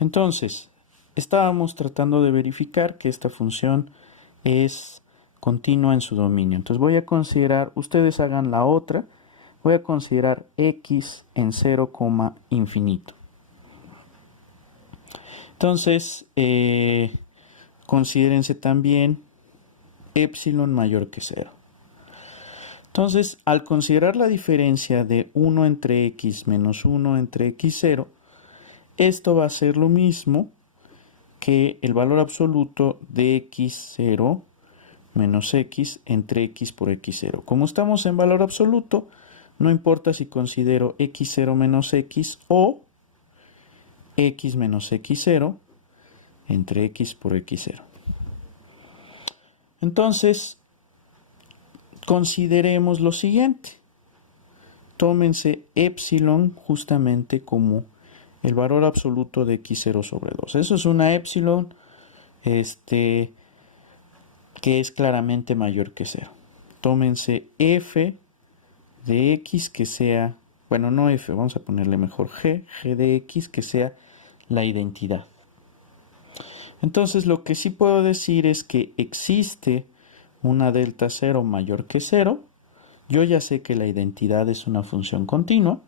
Entonces, estábamos tratando de verificar que esta función es continua en su dominio. Entonces voy a considerar, ustedes hagan la otra, voy a considerar x en 0, infinito. Entonces, considérense también epsilon mayor que 0. Entonces, al considerar la diferencia de 1 entre x menos 1 entre x0, esto va a ser lo mismo que el valor absoluto de x0 menos x entre x por x0. Como estamos en valor absoluto, no importa si considero x0 menos x o x menos x0 entre x por x0. Entonces, consideremos lo siguiente. Tómense epsilon justamente como el valor absoluto de x0 sobre 2. Eso es una epsilon que es claramente mayor que 0. Tómense f de x que sea, bueno, no f, vamos a ponerle mejor g de x que sea la identidad. Entonces lo que sí puedo decir es que existe una delta 0 mayor que 0. Yo ya sé que la identidad es una función continua.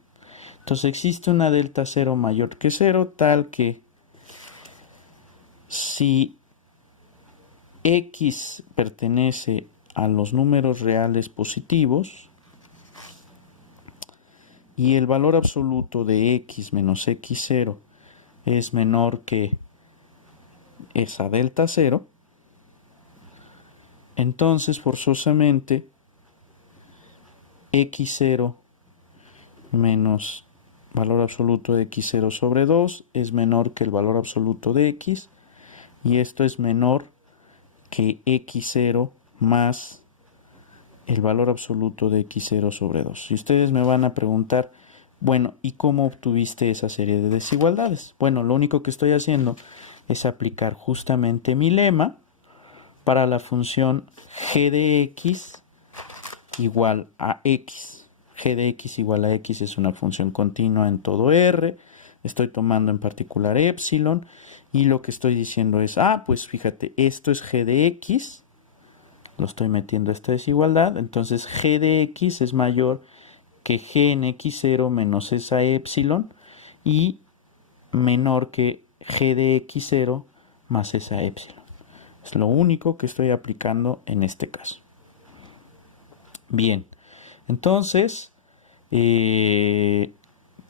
Entonces existe una delta 0 mayor que 0 tal que si x pertenece a los números reales positivos y el valor absoluto de x menos x0 es menor que esa delta 0, entonces forzosamente x0 menos valor absoluto de x0 sobre 2 es menor que el valor absoluto de x, y esto es menor que x0 más el valor absoluto de x0 sobre 2. Y ustedes me van a preguntar, bueno, ¿y cómo obtuviste esa serie de desigualdades? Bueno, lo único que estoy haciendo es aplicar justamente mi lema para la función g de x igual a x. G de x igual a x es una función continua en todo R. Estoy tomando en particular epsilon y lo que estoy diciendo es, pues fíjate, esto es g de x, lo estoy metiendo a esta desigualdad, entonces g de x es mayor que g en x0 menos esa epsilon y menor que g de x0 más esa epsilon. Es lo único que estoy aplicando en este caso. Bien, entonces,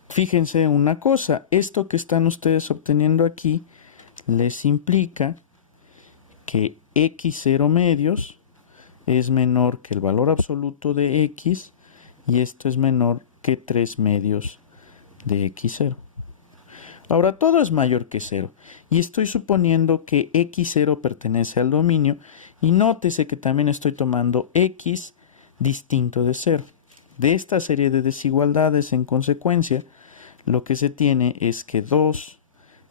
fíjense una cosa, esto que están ustedes obteniendo aquí les implica que x0 medios es menor que el valor absoluto de x y esto es menor que 3 medios de x0. Ahora todo es mayor que 0 y estoy suponiendo que x0 pertenece al dominio y nótese que también estoy tomando x distinto de 0. De esta serie de desigualdades en consecuencia, lo que se tiene es que 2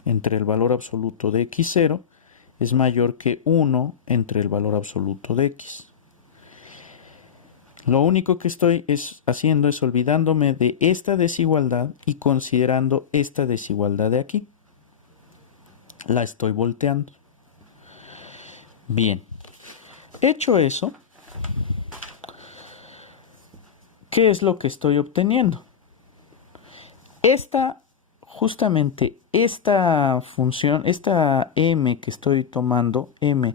entre el valor absoluto de x0 es mayor que 1 entre el valor absoluto de x. Lo único que estoy haciendo es olvidándome de esta desigualdad y considerando esta desigualdad de aquí. La estoy volteando. Bien. Hecho eso, ¿qué es lo que estoy obteniendo? Justamente esta función, esta m que estoy tomando, m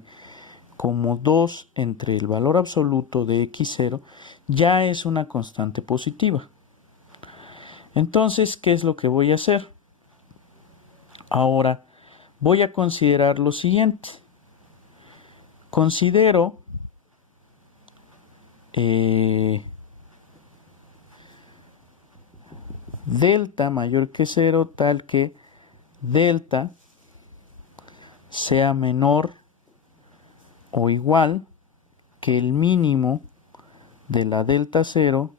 como 2 entre el valor absoluto de x0, ya es una constante positiva. Entonces, ¿qué es lo que voy a hacer? Ahora voy a considerar lo siguiente. Considero delta mayor que 0 tal que delta sea menor o igual que el mínimo de la delta 0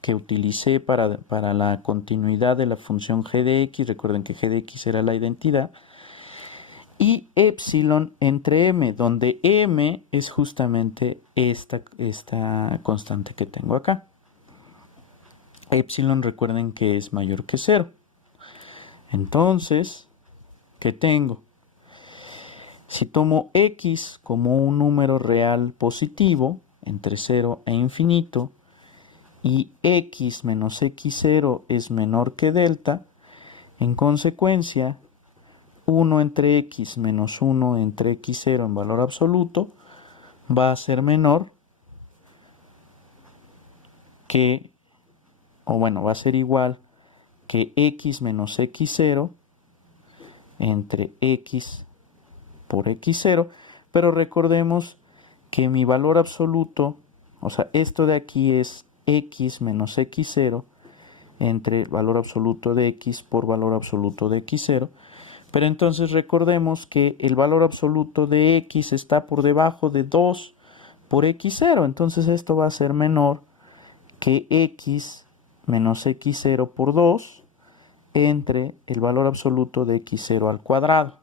que utilicé para la continuidad de la función g de x. Recuerden que g de x era la identidad. Y epsilon entre m, donde m es justamente esta constante que tengo acá. Epsilon recuerden que es mayor que 0. Entonces, que tengo. Si tomo x como un número real positivo, entre 0 e infinito, y x menos x0 es menor que delta, en consecuencia, 1 entre x menos 1 entre x0 en valor absoluto va a ser menor que, o bueno, va a ser igual que x menos x0 entre x por x0, pero recordemos que mi valor absoluto, o sea, esto de aquí es x menos x0 entre valor absoluto de x por valor absoluto de x0, pero entonces recordemos que el valor absoluto de x está por debajo de 2 por x0, entonces esto va a ser menor que x menos x0 por 2 entre el valor absoluto de x0 al cuadrado.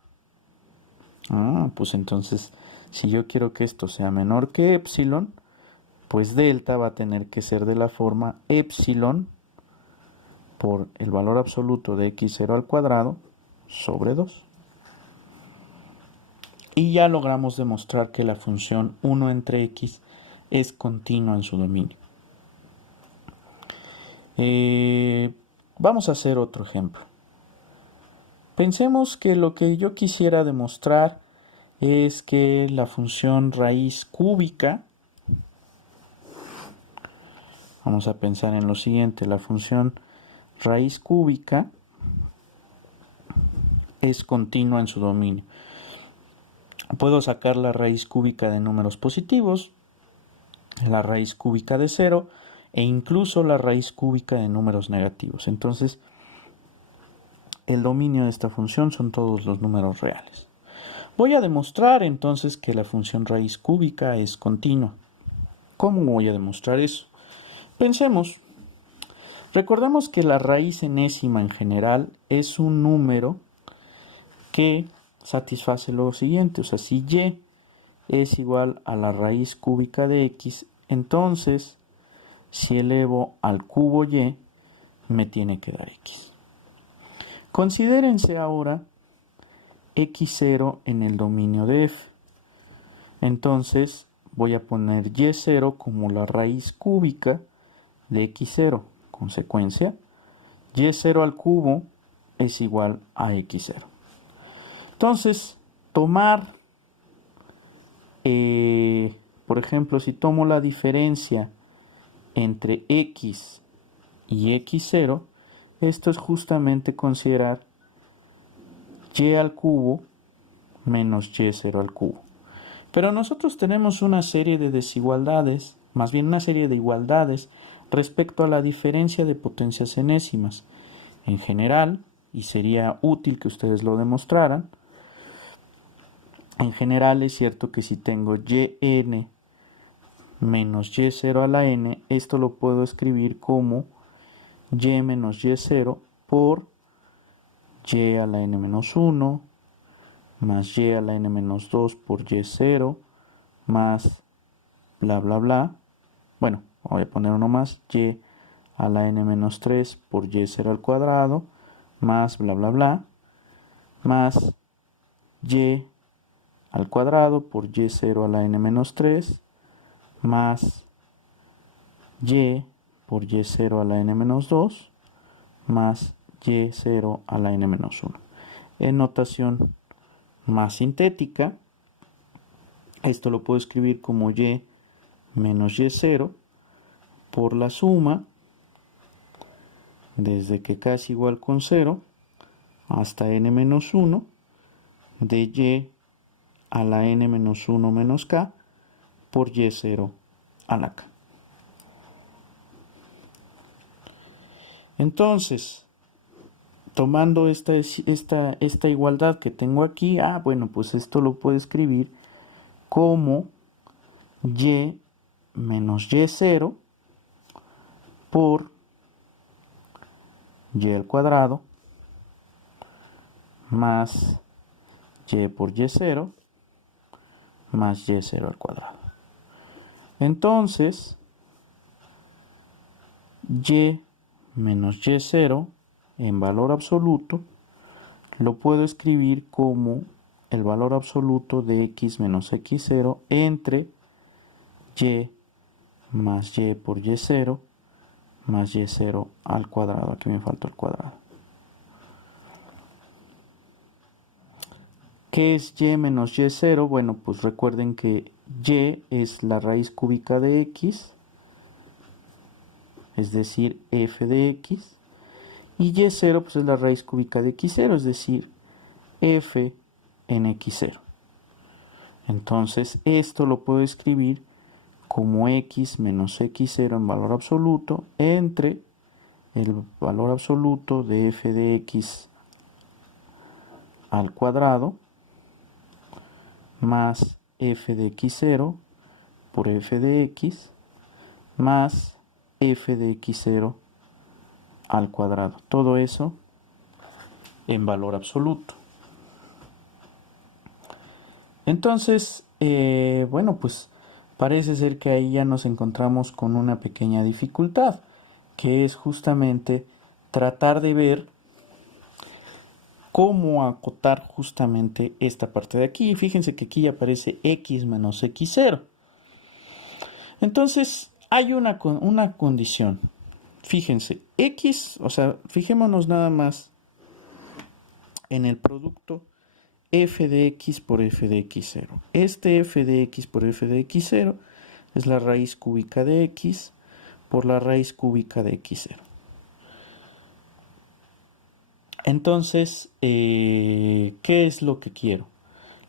Pues entonces, si yo quiero que esto sea menor que epsilon, pues delta va a tener que ser de la forma epsilon por el valor absoluto de x0 al cuadrado sobre 2. Y ya logramos demostrar que la función 1 entre x es continua en su dominio. Vamos a hacer otro ejemplo. Pensemos que lo que yo quisiera demostrar es que la función raíz cúbica, vamos a pensar en lo siguiente, la función raíz cúbica es continua en su dominio. Puedo sacar la raíz cúbica de números positivos, la raíz cúbica de 0 e incluso la raíz cúbica de números negativos. Entonces, el dominio de esta función son todos los números reales. Voy a demostrar entonces que la función raíz cúbica es continua. ¿Cómo voy a demostrar eso? Pensemos. Recordemos que la raíz enésima en general es un número que satisface lo siguiente. O sea, si y es igual a la raíz cúbica de x, entonces si elevo al cubo y, me tiene que dar x. Considérense ahora x0 en el dominio de f. Entonces voy a poner y0 como la raíz cúbica de x0. Consecuencia, y0 al cubo es igual a x0. Entonces, tomar, por ejemplo, si tomo la diferencia entre x y x0, esto es justamente considerar y al cubo menos y0 al cubo. Pero nosotros tenemos una serie de desigualdades, más bien una serie de igualdades respecto a la diferencia de potencias enésimas. En general, y sería útil que ustedes lo demostraran, en general es cierto que si tengo yn menos y0 a la n, esto lo puedo escribir como y menos y0 por y a la n menos 1 más y a la n menos 2 por y0 más bla bla bla. Bueno, voy a poner uno más, y a la n menos 3 por y0 al cuadrado más bla bla bla más y al cuadrado por y0 a la n menos 3 más y por y0 a la n menos 2 más y0 a la n menos 1. En notación más sintética, esto lo puedo escribir como y menos y0 por la suma desde que k es igual con 0 hasta n menos 1 de y a la n menos 1 menos k por y0 a la k. Entonces, tomando esta igualdad que tengo aquí, bueno, pues esto lo puedo escribir como y menos y0 por y al cuadrado más y por y0 más y0 al cuadrado. Entonces, y menos y0 en valor absoluto lo puedo escribir como el valor absoluto de x menos x0 entre y más y por y0 más y0 al cuadrado. Aquí me faltó el cuadrado. ¿Qué es y menos y0? Bueno, pues recuerden que y es la raíz cúbica de x, es decir, f de x, y y0 pues es la raíz cúbica de x0, es decir, f en x0. Entonces esto lo puedo escribir como x menos x0 en valor absoluto entre el valor absoluto de f de x al cuadrado más f de x0 por f de x más f de x0 al cuadrado. Todo eso en valor absoluto. Entonces, bueno, pues parece ser que ahí ya nos encontramos con una pequeña dificultad, que es justamente tratar de ver cómo acotar justamente esta parte de aquí. Fíjense que aquí ya aparece x menos x0. Entonces, hay una condición. Fíjense, x, o sea, fijémonos nada más en el producto f de x por f de x0. Este f de x por f de x0 es la raíz cúbica de x por la raíz cúbica de x0. Entonces, ¿qué es lo que quiero?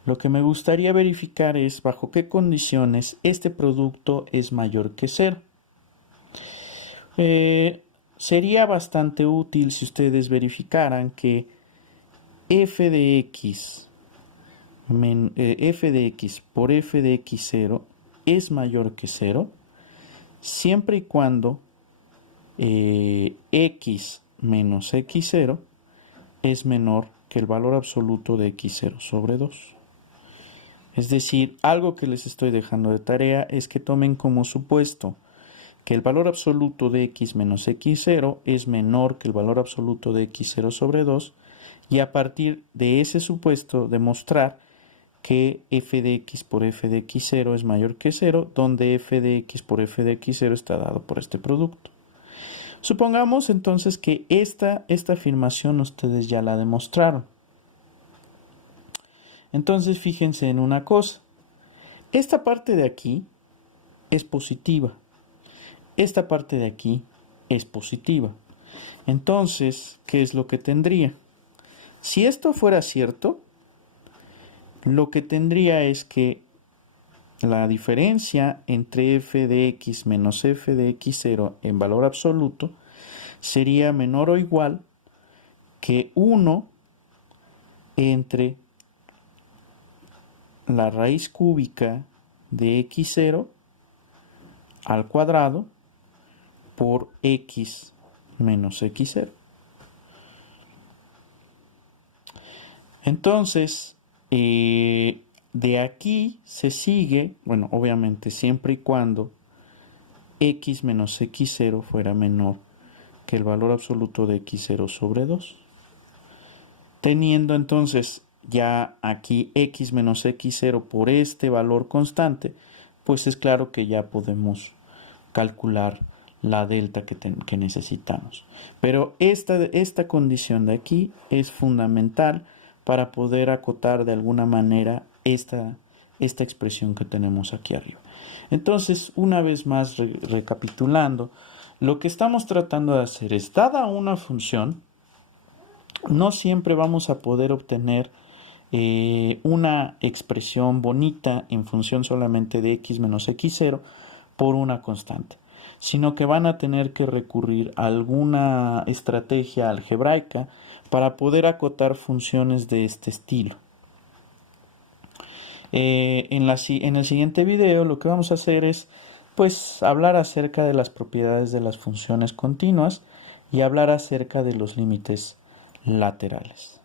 Lo que me gustaría verificar es bajo qué condiciones este producto es mayor que 0. Sería bastante útil si ustedes verificaran que f de x por f de x0 es mayor que 0 siempre y cuando x menos x0 es menor que el valor absoluto de x0 sobre 2. Es decir, algo que les estoy dejando de tarea es que tomen como supuesto que el valor absoluto de x menos x0 es menor que el valor absoluto de x0 sobre 2 y a partir de ese supuesto demostrar que f de x por f de x0 es mayor que 0, donde f de x por f de x0 está dado por este producto. Supongamos entonces que esta afirmación ustedes ya la demostraron. Entonces fíjense en una cosa. Esta parte de aquí es positiva. Esta parte de aquí es positiva. Entonces, ¿qué es lo que tendría? Si esto fuera cierto, lo que tendría es que la diferencia entre f de x menos f de x0 en valor absoluto sería menor o igual que 1 entre la raíz cúbica de x0 al cuadrado por x menos x0. Entonces, de aquí se sigue, bueno, obviamente siempre y cuando x menos x0 fuera menor que el valor absoluto de x0 sobre 2. Teniendo entonces ya aquí x menos x0 por este valor constante, pues es claro que ya podemos calcular la delta que necesitamos. Pero esta condición de aquí es fundamental para poder acotar de alguna manera esta expresión que tenemos aquí arriba. Entonces, una vez más recapitulando, lo que estamos tratando de hacer es, dada una función, no siempre vamos a poder obtener una expresión bonita en función solamente de x menos x0 por una constante, sino que van a tener que recurrir a alguna estrategia algebraica para poder acotar funciones de este estilo. En el siguiente video lo que vamos a hacer es pues hablar acerca de las propiedades de las funciones continuas y hablar acerca de los límites laterales.